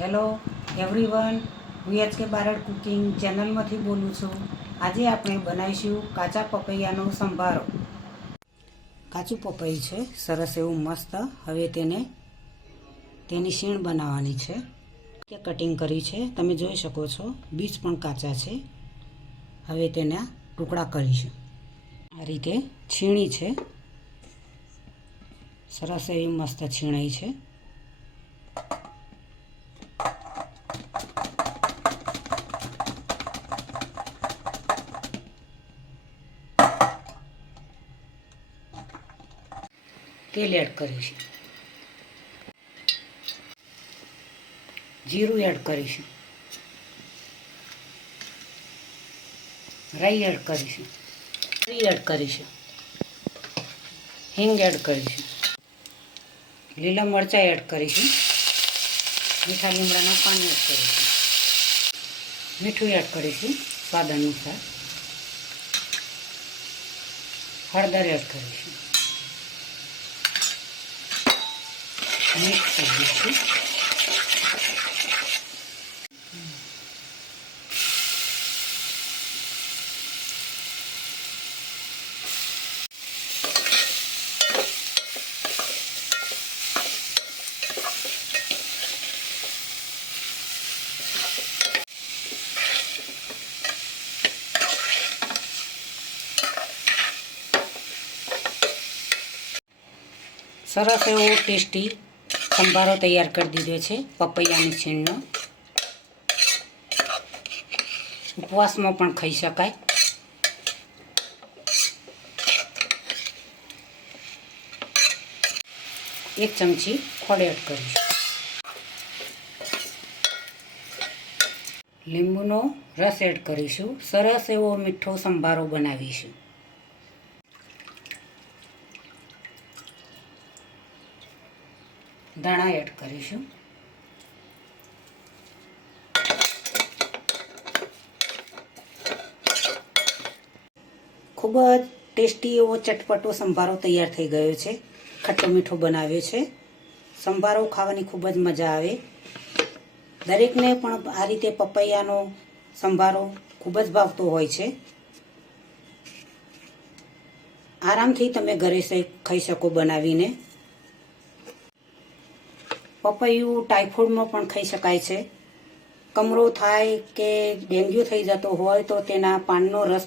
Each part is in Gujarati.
હેલો એવરીવન, હું એચ.કે. બારડ કુકિંગ ચેનલમાંથી બોલું છું. આજે આપણે બનાવીશું કાચા પપૈયાનો સંભારો. કાચું પપૈયું છે, સરસ એવું મસ્ત. હવે તેની શીણ બનાવવાની છે. કે કટિંગ કરી છે, તમે જોઈ શકો છો. બીજ પણ કાચા છે. હવે તેના ટુકડા કરીશું. આ રીતે છીણી છે, સરસ એવી મસ્ત છીણાઈ છે. તેલ એડ કરીશું, જીરું એડ કરીશું, રાઈ એડ કરીશું, એડ કરીશું, હિંગ એડ કરીશું, લીલા મરચાં એડ કરીશું, મીઠા લીમડાના પાન એડ કરીશું, મીઠું એડ કરીશું સ્વાદ અનુસાર, હળદર એડ કરીશું, મિક્સ કરી દઈશું. સરસ એવો ટેસ્ટી સંભારો તૈયાર કરી દીધો છે પપૈયાની છીણનો. ઉપવાસમાં પણ ખાઈ શકાય. એક ચમચી ખોળ એડ કરીશું. લીંબુનો રસ એડ કરીશું. સરસ એવો મીઠો સંભારો બનાવીશું. ધાણા એડ કરીશું. ખૂબ જ ટેસ્ટી એવો ચટપટો સંભારો તૈયાર થઈ ગયો છે. ખટ્ટો મીઠો બનાવ્યો છે. સંભારો ખાવાની ખૂબ જ મજા આવે. દરેકને પણ આ રીતે પપૈયાનો સંભારો ખૂબ જ ભાવતો હોય છે. આરામથી તમે ઘરે ખાઈ શકો બનાવીને. પપૈયું ટાઇફોઇડમાં પણ ખાઈ શકાય છે. કમળો થાય કે ડેન્ગ્યુ થઈ જતો હોય તો તેના પાનનો રસ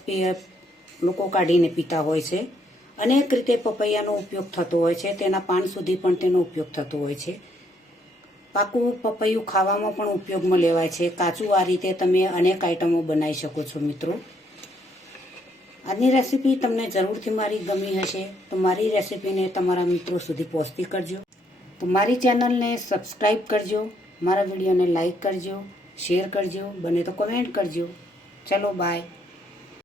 લોકો કાઢીને પીતા હોય છે. અનેક રીતે પપૈયાનો ઉપયોગ થતો હોય છે. તેના પાન સુધી પણ તેનો ઉપયોગ થતો હોય છે. પાકું પપૈયું ખાવામાં પણ ઉપયોગમાં લેવાય છે. કાચું આ રીતે તમે અનેક આઈટમો બનાવી શકો છો મિત્રો. આજની રેસીપી તમને જરૂરથી મારી ગમી હશે તો મારી રેસીપીને તમારા મિત્રો સુધી પહોંચતી કરજો. તો મારી ચેનલને સબસ્ક્રાઈબ કરજો, મારા વિડીયોને લાઈક કરજો, શેર કરજો, બને તો કમેન્ટ કરજો. ચલો બાય.